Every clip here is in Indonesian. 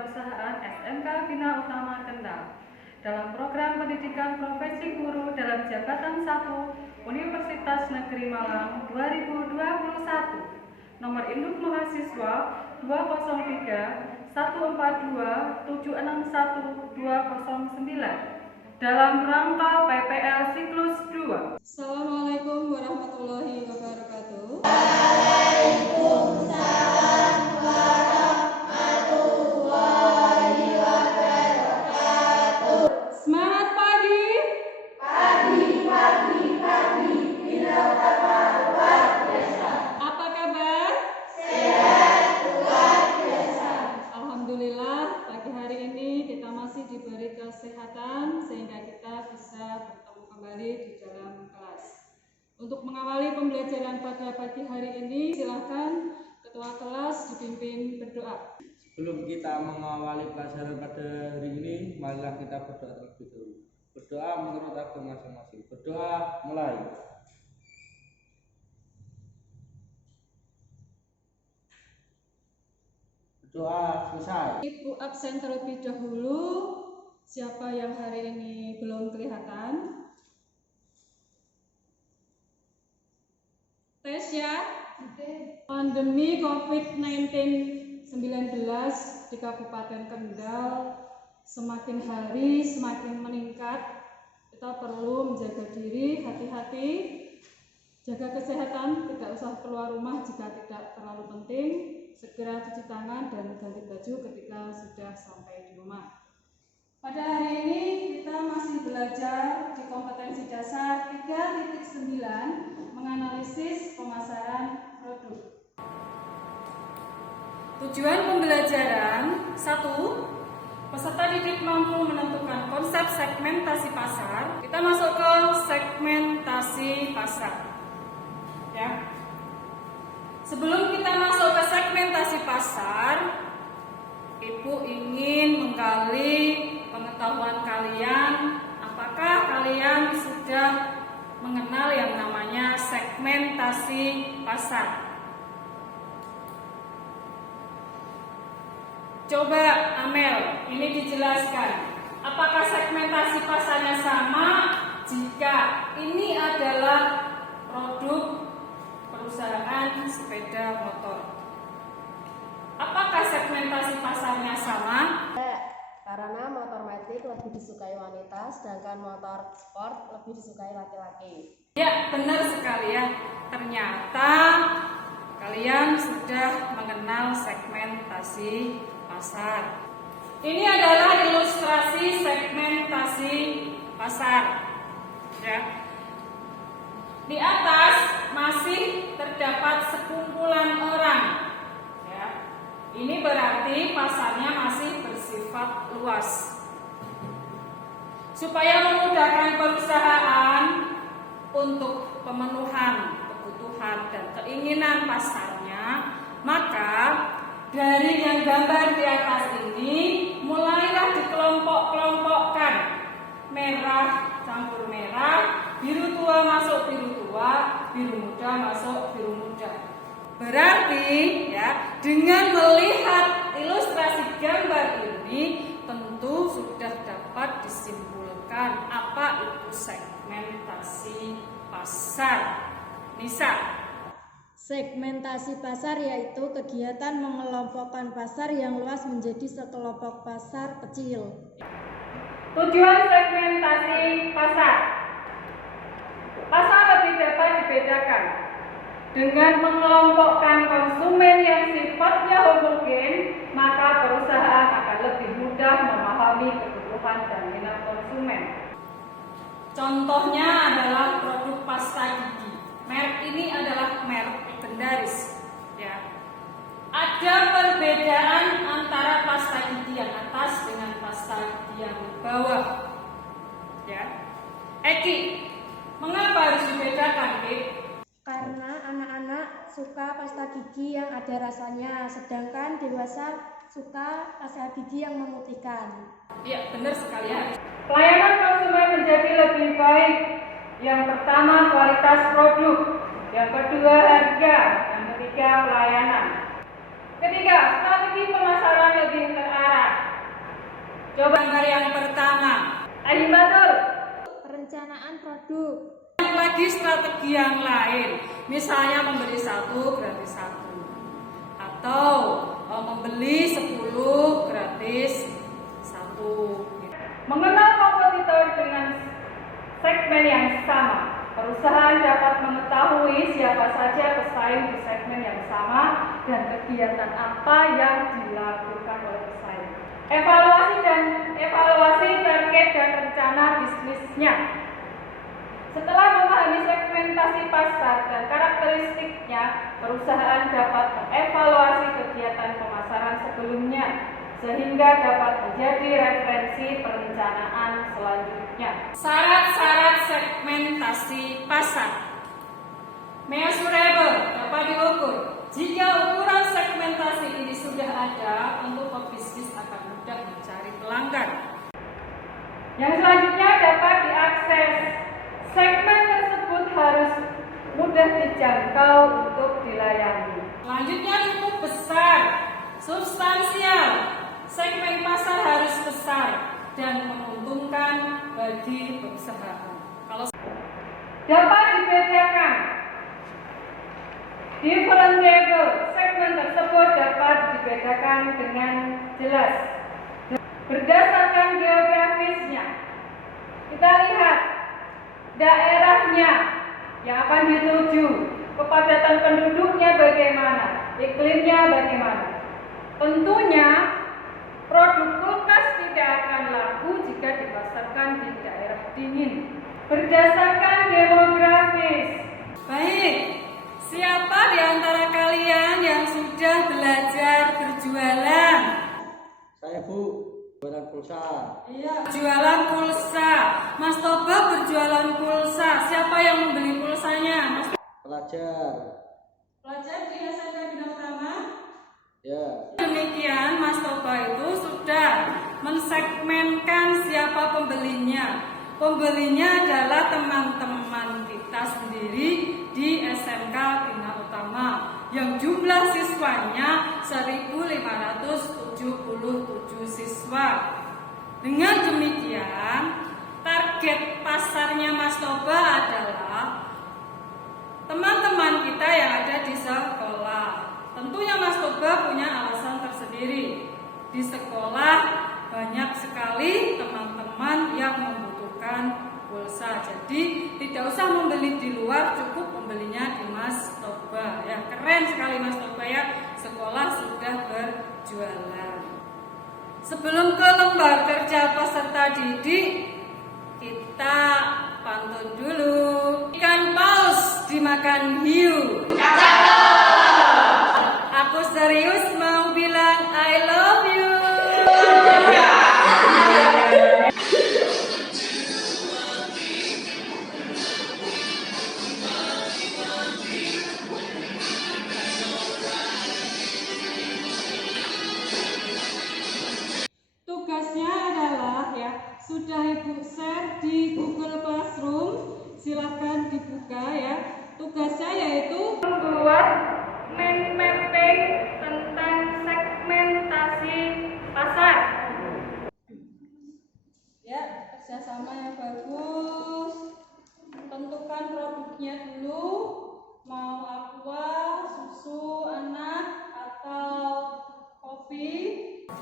Kewirausahaan SMK Bina Utama Kendal dalam program pendidikan profesi guru dalam jabatan 1 Universitas Negeri Malang 2021. Nomor induk mahasiswa 203 142 761 209 dalam rangka PPL siklus 2. Assalamualaikum warahmatullahi wabarakatuh. Waalaikumsalam warahmatullahi wabarakatuh. Semangat pagi. Pagi. Bina Utama luar biasa. Apa kabar? Sehat luar biasa. Alhamdulillah, pagi hari ini kita masih diberi kesehatan sehingga kita bisa bertemu kembali di dalam kelas. Untuk mengawali pembelajaran pada pagi hari ini, silakan ketua kelas dipimpin berdoa. Sebelum kita mengawali pelajaran pada hari ini, marilah kita berdoa terlebih dahulu. Berdoa menurut agama masing-masing. Berdoa mulai. Berdoa selesai. Ibu absen terlebih dahulu. Siapa yang hari ini belum kelihatan? Tes ya. Pandemi COVID-19 di Kabupaten Kendal semakin hari semakin meningkat. Kita perlu menjaga diri, hati-hati, jaga kesehatan, tidak usah keluar rumah jika tidak terlalu penting, segera cuci tangan dan ganti baju ketika sudah sampai di rumah. Pada hari ini kita masih belajar di kompetensi dasar 3.9 menganalisis pemasaran produk. Tujuan pembelajaran 1. Peserta didik mampu menentukan konsep segmentasi pasar. Kita masuk ke segmentasi pasar. Ya. Sebelum kita masuk ke segmentasi pasar, Ibu ingin menggali pengetahuan kalian. Apakah kalian sudah mengenal yang namanya segmentasi pasar? Coba Amel, ini dijelaskan. Apakah segmentasi pasarnya sama jika ini adalah produk perusahaan sepeda motor? Apakah segmentasi pasarnya sama? Karena motor metik lebih disukai wanita, sedangkan motor sport lebih disukai laki-laki. Ya, benar sekali ya. Ternyata kalian sudah mengenal segmentasi pasar. Ini adalah ilustrasi segmentasi pasar. Ya. Di atas masih terdapat sekumpulan orang. Ya. Ini berarti pasarnya masih bersifat luas. Supaya memudahkan perusahaan untuk pemenuhan kebutuhan dan keinginan pasarnya, maka dari yang gambar di atas ini mulailah dikelompok-kelompokkan. Merah campur merah, biru tua masuk biru tua, biru muda masuk biru muda. Berarti ya, dengan melihat ilustrasi gambar ini tentu sudah dapat disimpulkan apa itu segmentasi pasar. Nisa. Segmentasi pasar yaitu kegiatan mengelompokkan pasar yang luas menjadi sekelompok pasar kecil. Tujuan segmentasi pasar. Pasar lebih dapat dibedakan dengan mengelompokkan konsumen yang sifatnya homogen, maka perusahaan akan lebih mudah memahami kebutuhan dan minat konsumen. Contohnya adalah produk pasta gigi. Merek ini adalah merek legendaris. Ya. Ada perbedaan antara pasta gigi yang atas dengan pasta gigi yang bawah. Ya. Eki, mengapa harus dibedakan, Ki? Karena anak-anak suka pasta gigi yang ada rasanya, sedangkan dewasa suka pasta gigi yang memutihkan. Iya, benar sekali ya. Pelayanan konsumen menjadi lebih baik. Yang pertama, kualitas produk. Yang kedua, harga. Yang ketiga, pelayanan. Ketiga, strategi pemasaran lebih terarah. Coba gambar yang pertama. Betul. Perencanaan produk. Lagi strategi yang lain, misalnya membeli 1 gratis 1 atau membeli 10 gratis 1. Mengenal kompetitor dengan segmen yang sama, perusahaan dapat mengetahui siapa saja pesaing di segmen yang sama dan kegiatan apa yang dilakukan oleh pesaing. Evaluasi target dan rencana bisnisnya. Setelah memahami segmentasi pasar dan karakteristiknya, perusahaan dapat mengevaluasi kegiatan pemasaran sebelumnya sehingga dapat menjadi referensi perencanaan selanjutnya. Syarat-syarat segmentasi pasar. Measurable, dapat diukur. Jika ukuran segmentasi ini sudah ada, untuk pebisnis akan mudah mencari pelanggan. Yang selanjutnya dapat diakses. Segmen tersebut harus mudah dijangkau untuk dilayani. Selanjutnya cukup besar, substansial. Segmen pasar harus besar dan menguntungkan bagi perusahaan. Kalau dapat dibedakan, differentiable, segmen tersebut dapat dibedakan dengan jelas berdasarkan geografisnya. Kita lihat daerahnya yang akan dituju, kepadatan penduduknya bagaimana, iklimnya bagaimana. Tentunya produk kulkas tidak akan laku jika dipasarkan di daerah dingin. Berdasarkan demografis. Baik, siapa di antara kalian yang sudah belajar berjualan? Saya Bu, jualan pulsa. Iya, jualan pulsa. Mas Toba berjualan pulsa. Siapa yang membeli pulsanya? Mas Pelajar. Pelajar di SMK Bina Utama? Ya. Demikian Mas Toba itu sudah mensegmenkan siapa pembelinya. Pembelinya adalah teman-teman kita sendiri di SMK Bina Utama yang jumlah siswanya 1.577 siswa. Dengan demikian, target pasarnya Mas Toba adalah teman-teman kita yang ada di sekolah. Tentunya Mas Toba punya alasan tersendiri. Di sekolah banyak sekali teman-teman yang membutuhkan pulsa. Jadi tidak usah membeli di luar, cukup membelinya di Mas Toba. Ya, keren sekali Mas Toba ya, sekolah sudah berjualan. Sebelum ke lembar kerja peserta didik, kita pantun dulu. Ikan paus dimakan hiu. Aku serius mau bilang I love you. Tugasnya adalah ya, sudah Ibu share di Google Classroom, silahkan dibuka ya. Tugasnya yaitu Membuat mind mapping tentang segmentasi pasar. ya, kerjasama yang bagus. Tentukan produknya dulu, mau aqua, susu anak atau kopi.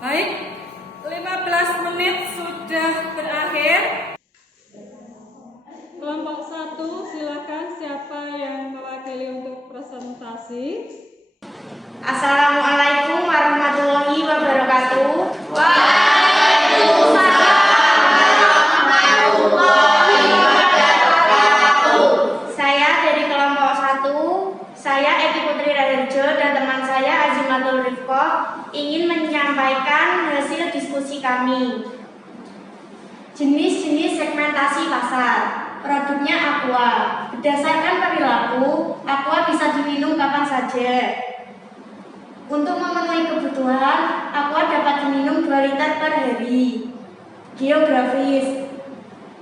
Baik, 15 menit sudah berakhir. Kelompok 1, silakan siapa yang mewakili untuk presentasi. Assalamualaikum warahmatullahi wabarakatuh. Saya dari kelompok 1, saya Eki Putri Raharjo dan teman saya Azimatul Rifqo ingin menyampaikan hasil diskusi kami. Jenis-jenis segmentasi pasar. Produknya aqua. Berdasarkan perilaku, aqua bisa diminum kapan saja. Untuk memenuhi kebutuhan, aqua dapat diminum 2 liter per hari. Geografis.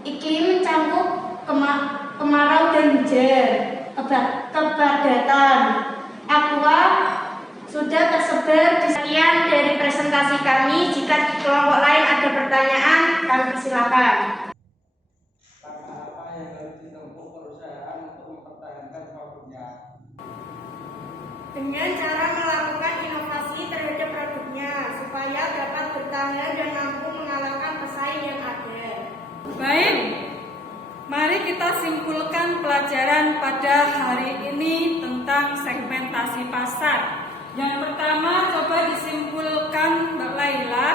Iklim mencakup kemarau dan hujan. Kepadatan. Aqua sudah tersebar di sekian dari presentasi kami. Jika di kelompok lain ada pertanyaan, kami persilakan. Langkah apa yang harus ditempuh perusahaan untuk mempertahankan produknya? Dengan cara melakukan inovasi terhadap produknya supaya dapat bertahan dan mampu mengalahkan pesaing yang ada. Baik, mari kita simpulkan pelajaran pada hari ini tentang segmentasi pasar. Yang pertama, coba disimpulkan Mbak Laila.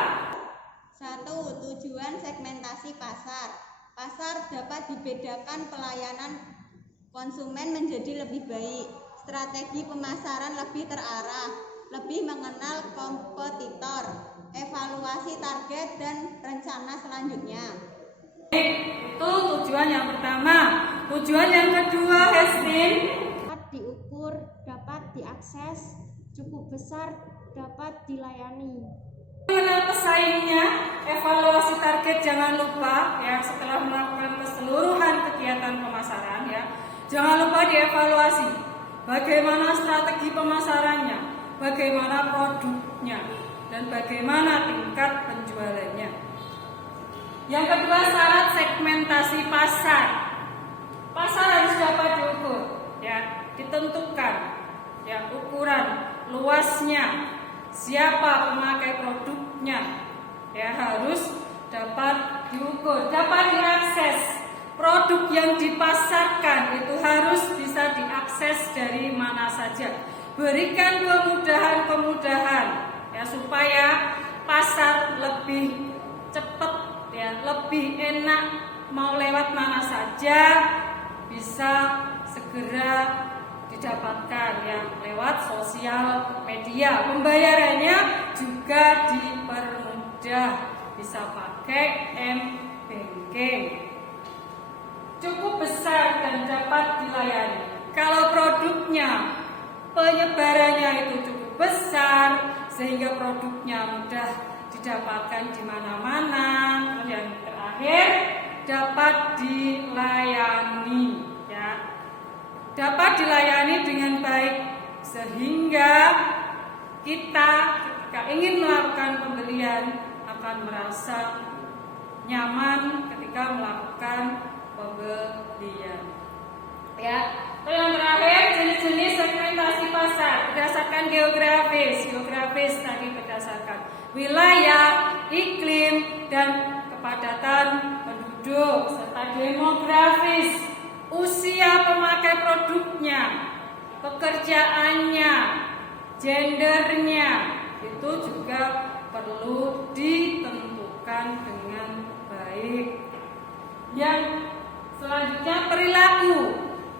1. Tujuan segmentasi pasar. Pasar dapat dibedakan pelayanan konsumen menjadi lebih baik. Strategi pemasaran lebih terarah, lebih mengenal kompetitor, evaluasi target dan rencana selanjutnya. Itu tujuan yang pertama. Tujuan yang kedua, Hestin. Dapat diukur, dapat diakses, cukup besar, dapat dilayani. Mengenal pesaingnya, evaluasi target jangan lupa ya, setelah melakukan keseluruhan kegiatan pemasaran ya. Jangan lupa dievaluasi bagaimana strategi pemasarannya, bagaimana produknya, dan bagaimana tingkat penjualannya. Yang kedua, syarat segmentasi pasar. Pasar harus dapat diukur ya, ditentukan ya ukuran, luasnya, siapa pemakai produknya ya, harus dapat diukur, dapat diakses. Produk yang dipasarkan itu harus bisa diakses dari mana saja. Berikan kemudahan-kemudahan ya, supaya pasar lebih cepat ya, lebih enak, mau lewat mana saja bisa segera didapatkan ya, lewat sosial media. Pembayarannya juga dipermudah, bisa pakai m-banking. Cukup besar dan dapat dilayani. Kalau produknya penyebarannya itu cukup besar sehingga produknya mudah didapatkan di mana-mana. Yang terakhir, dapat dilayani ya. Dapat dilayani dengan baik sehingga kita ketika ingin melakukan pembelian akan merasa nyaman ketika melakukan pembelian. Ya, yang terakhir, jenis-jenis segmentasi pasar berdasarkan geografis tadi berdasarkan wilayah, iklim, dan kepadatan penduduk serta demografis, usia pemakai produknya, pekerjaannya, gendernya, itu juga perlu ditentukan dengan baik. Yang selanjutnya,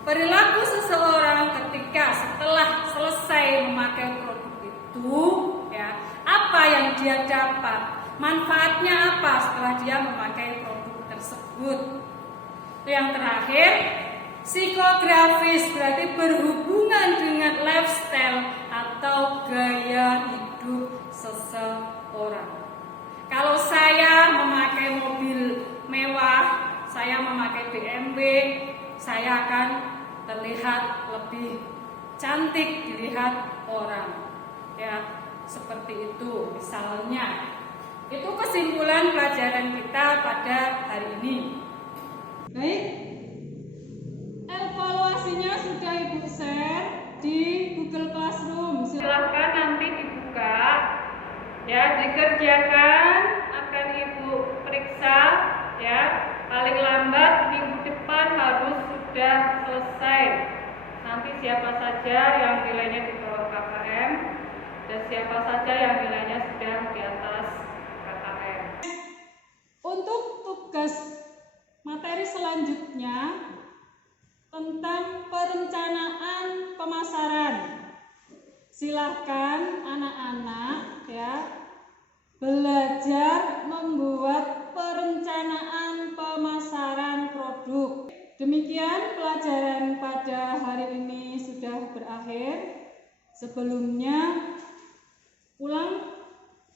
perilaku seseorang ketika setelah selesai memakai produk itu ya, apa yang dia dapat, manfaatnya apa setelah dia memakai produk tersebut. Yang terakhir, psikografis, berarti berhubungan dengan lifestyle atau gaya hidup seseorang. Kalau saya memakai mobil mewah, saya memakai BMW, saya akan terlihat lebih cantik dilihat orang. Ya, seperti itu misalnya. Itu kesimpulan pelajaran kita pada hari ini. Baik, evaluasinya sudah Ibu share di Google Classroom. Silahkan nanti dibuka, ya, dikerjakan, akan Ibu periksa, ya, paling lambat minggu depan harus sudah selesai. Nanti siapa saja yang nilainya di bawah KKM dan siapa saja yang nilainya sudah di atas KKM. Untuk tugas materi selanjutnya tentang perencanaan pemasaran. Silahkan anak-anak ya belajar membuat perencanaan pemasaran produk. Demikian pelajaran pada hari ini sudah berakhir. Sebelumnya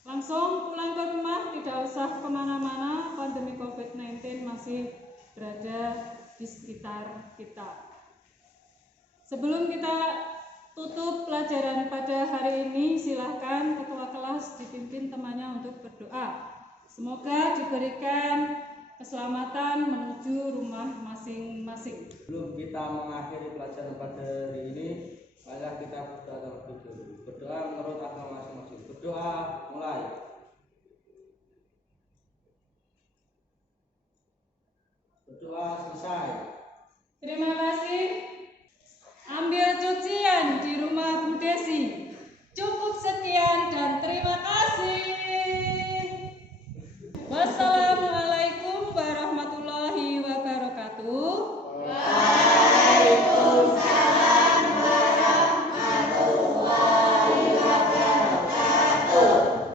langsung pulang ke rumah, tidak usah kemana-mana. Pandemi COVID-19 masih berada di sekitar kita. Sebelum kita tutup pelajaran pada hari ini, silahkan ketua kelas dipimpin temannya untuk berdoa. Semoga diberikan keselamatan menuju rumah masing-masing. Sebelum kita mengakhiri pelajaran pada hari ini, marilah kita berdoa terlebih dahulu. Berdoa menurut agama masing-masing. Berdoa mulai. Berdoa selesai. Terima kasih